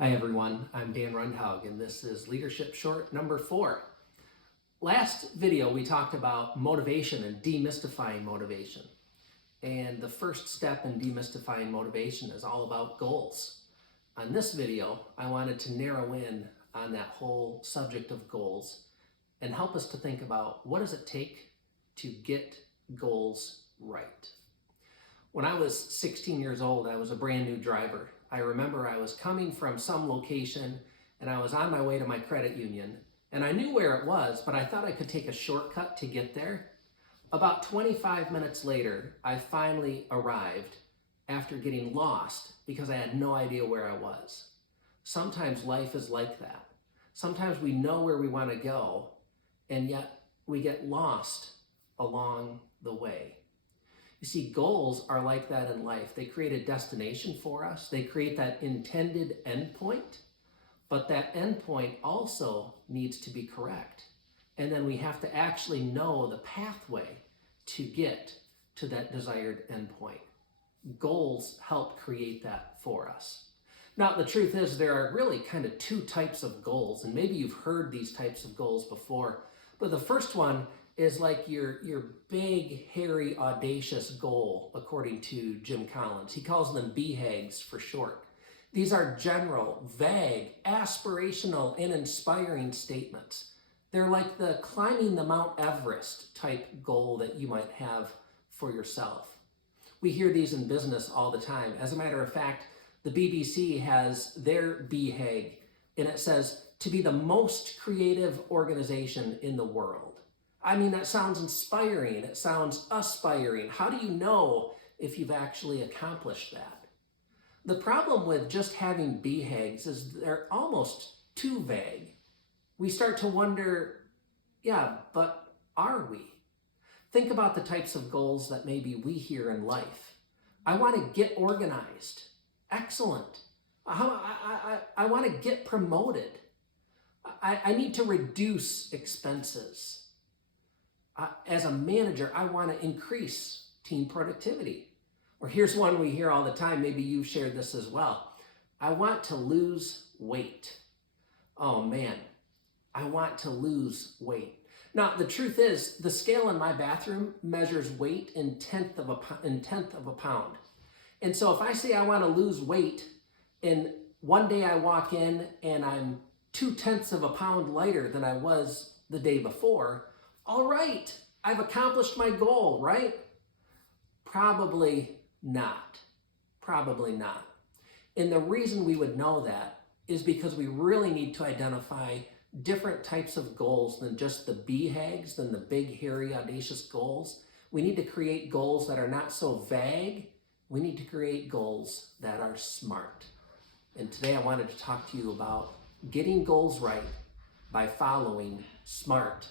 Hi everyone, I'm Dan Rundhaug and this is Leadership Short number 4. Last video we talked about motivation and demystifying motivation. And the first step in demystifying motivation is all about goals. On this video, I wanted to narrow in on that whole subject of goals and help us to think about what does it take to get goals right. When I was 16 years old, I was a brand new driver. I remember I was coming from some location and I was on my way to my credit union and I knew where it was, but I thought I could take a shortcut to get there. About 25 minutes later, I finally arrived after getting lost because I had no idea where I was. Sometimes life is like that. Sometimes we know where we want to go and yet we get lost along the way. You see, goals are like that in life. They create a destination for us. They create that intended endpoint, but that endpoint also needs to be correct. And then we have to actually know the pathway to get to that desired endpoint. Goals help create that for us. Now, the truth is there are really kind of two types of goals, and maybe you've heard these types of goals before, but the first one is like your big, hairy, audacious goal, according to Jim Collins. He calls them BHAGs for short. These are general, vague, aspirational, and inspiring statements. They're like the climbing the Mount Everest type goal that you might have for yourself. We hear these in business all the time. As a matter of fact, the BBC has their BHAG, and it says, to be the most creative organization in the world. I mean, that sounds inspiring. It sounds aspiring. How do you know if you've actually accomplished that? The problem with just having BHAGs is they're almost too vague. We start to wonder, yeah, but are we? Think about the types of goals that maybe we hear in life. I want to get organized. Excellent. I want to get promoted. I need to reduce expenses. As a manager, I want to increase team productivity. Or here's one we hear all the time, maybe you've shared this as well. I want to lose weight. Oh man, I want to lose weight. Now, the truth is, the scale in my bathroom measures weight in tenth of a pound. And so if I say I want to lose weight, and one day I walk in and I'm 0.2 of a pound lighter than I was the day before, all right, I've accomplished my goal, right? Probably not. Probably not. And the reason we would know that is because we really need to identify different types of goals than just the BHAGs, than the big, hairy, audacious goals. We need to create goals that are not so vague. We need to create goals that are smart. And today I wanted to talk to you about getting goals right by following SMART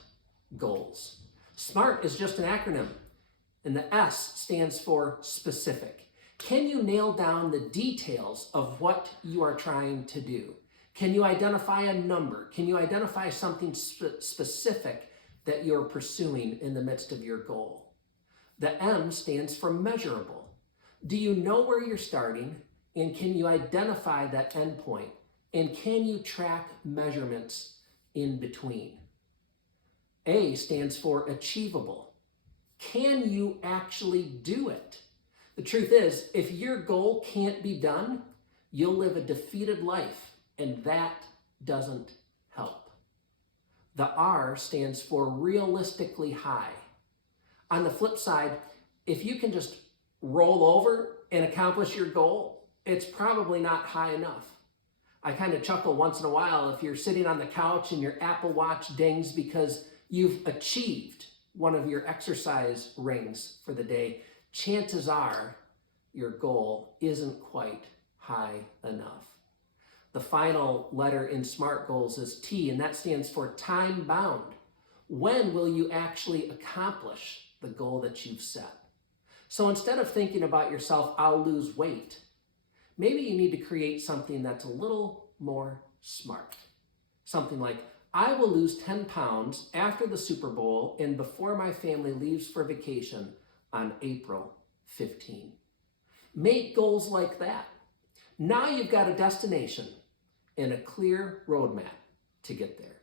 goals. SMART is just an acronym, and the S stands for specific. Can you nail down the details of what you are trying to do? Can you identify a number? Can you identify something specific that you're pursuing in the midst of your goal? The M stands for measurable. Do you know where you're starting, and can you identify that endpoint? And can you track measurements in between? A stands for achievable. Can you actually do it? The truth is, if your goal can't be done, you'll live a defeated life, and that doesn't help. The R stands for realistically high. On the flip side, if you can just roll over and accomplish your goal, it's probably not high enough. I kind of chuckle once in a while if you're sitting on the couch and your Apple Watch dings because you've achieved one of your exercise rings for the day. Chances are your goal isn't quite high enough. The final letter in SMART goals is T, and that stands for time bound. When will you actually accomplish the goal that you've set? So instead of thinking about yourself, I'll lose weight, maybe you need to create something that's a little more smart. Something like, I will lose 10 pounds after the Super Bowl and before my family leaves for vacation on April 15. Make goals like that. Now you've got a destination. and a clear roadmap to get there.